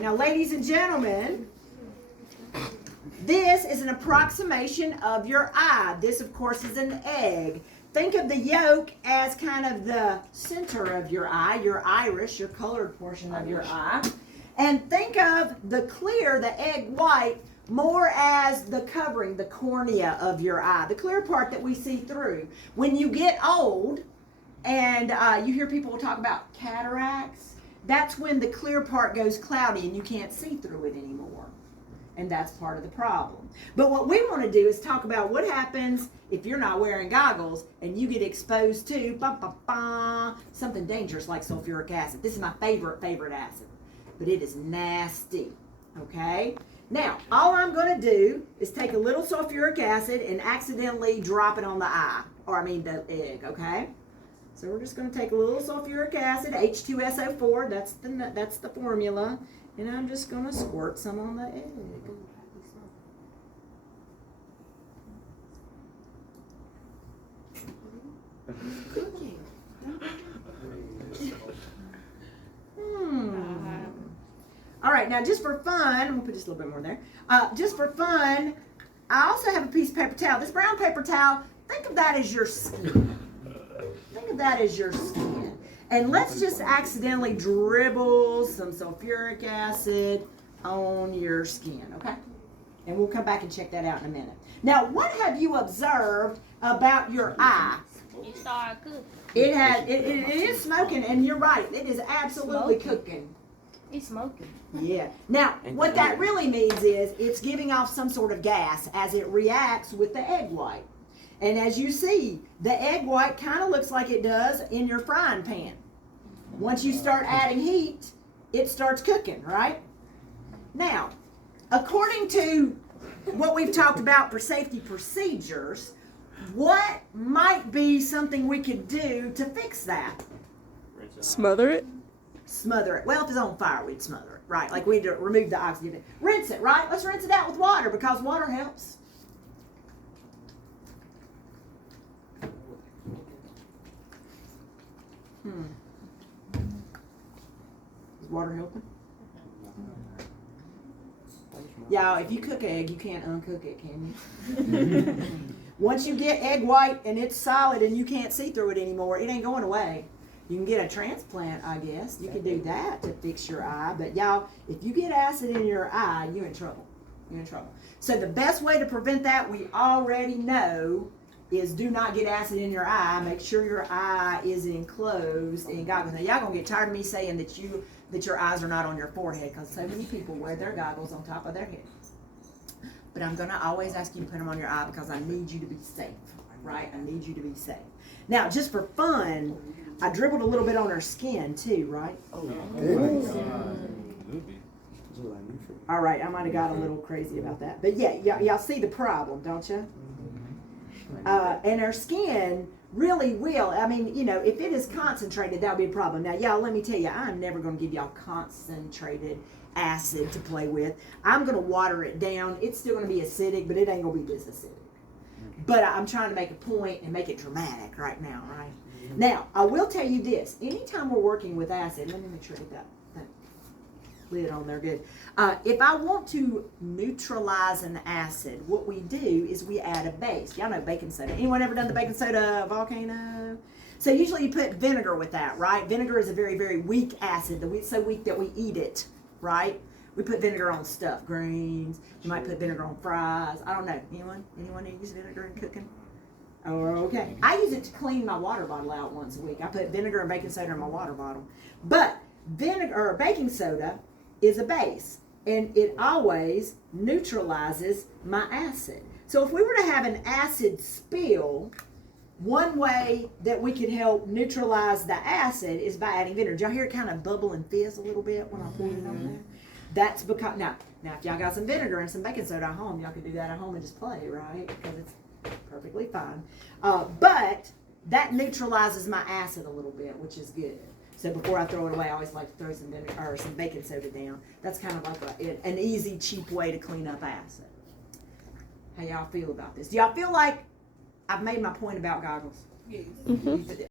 Now, ladies and gentlemen, this is an approximation of your eye. This, of course, is an egg. Think of the yolk as kind of the center of your eye, your iris, your colored portion of your eye. And think of the clear, the egg white, more as the covering, the cornea of your eye, the clear part that we see through. When you get old and you hear people talk about cataracts, that's when the clear part goes cloudy and you can't see through it anymore. And that's part of the problem. But what we want to do is talk about what happens if you're not wearing goggles and you get exposed to something dangerous like sulfuric acid. This is my favorite acid, but it is nasty, okay? Now, all I'm going to do is take a little sulfuric acid and accidentally drop it on the eye, the egg, okay? So we're just going to take a little sulfuric acid, H2SO4, that's the formula, and I'm just going to squirt some on the egg. All right, now just for fun, we'll put just a little bit more there. Just for fun, I also have a piece of paper towel. This brown paper towel, think of that as your skin. Think of that as your skin. And let's just accidentally dribble some sulfuric acid on your skin, okay? And we'll come back and check that out in a minute. Now, what have you observed about your eye? It started cooking. It is smoking, and you're right. It is absolutely cooking. It's smoking. Yeah. Now, what that really means is it's giving off some sort of gas as it reacts with the egg white. And as you see, the egg white kind of looks like it does in your frying pan. Once you start adding heat, it starts cooking, right? Now, according to what we've talked about for safety procedures, what might be something we could do to fix that? Smother it? Smother it. Well, if it's on fire, we'd smother it, right? Like we'd remove the oxygen. Rinse it, right? Let's rinse it out with water because water helps. Is water helping? Yeah, if you cook egg, you can't uncook it, can you? Once you get egg white and it's solid and you can't see through it anymore, it ain't going away. You can get a transplant, I guess. You can do that to fix your eye. But y'all, if you get acid in your eye, you're in trouble. You're in trouble. So the best way to prevent that, we already know, is do not get acid in your eye. Make sure your eye is enclosed in goggles. Now, y'all gonna get tired of me saying that your eyes are not on your forehead because so many people wear their goggles on top of their head. But I'm gonna always ask you to put them on your eye because I need you to be safe, right? I need you to be safe. Now, just for fun, I dribbled a little bit on her skin too, right? All right, I might have got a little crazy about that. But yeah, y'all see the problem, don't you? And her skin really will. I mean, if it is concentrated, that would be a problem. Now, y'all, let me tell you, I'm never going to give y'all concentrated acid to play with. I'm going to water it down. It's still going to be acidic, but it ain't going to be this acidic. But I'm trying to make a point and make it dramatic right now, right? Now, I will tell you this. Anytime we're working with acid, let me make sure I get that lid on there good. If I want to neutralize an acid, what we do is we add a base. Y'all know baking soda. Anyone ever done the baking soda volcano? So usually you put vinegar with that, right? Vinegar is a very, very weak acid. It's so weak that we eat it, right? We put vinegar on stuff, greens. You might put vinegar on fries. I don't know. Anyone use vinegar in cooking? Oh, okay. I use it to clean my water bottle out once a week. I put vinegar and baking soda in my water bottle. But vinegar or baking soda is a base, and it always neutralizes my acid. So if we were to have an acid spill, one way that we could help neutralize the acid is by adding vinegar. Did y'all hear it kind of bubble and fizz a little bit when I poured it on there? That's because, now if y'all got some vinegar and some baking soda at home, y'all could do that at home and just play, right? Because it's perfectly fine. But that neutralizes my acid a little bit, which is good. So before I throw it away, I always like to throw some vinegar or some baking soda down. That's kind of like an easy, cheap way to clean up acid. How y'all feel about this? Do y'all feel like I've made my point about goggles? Mm-hmm.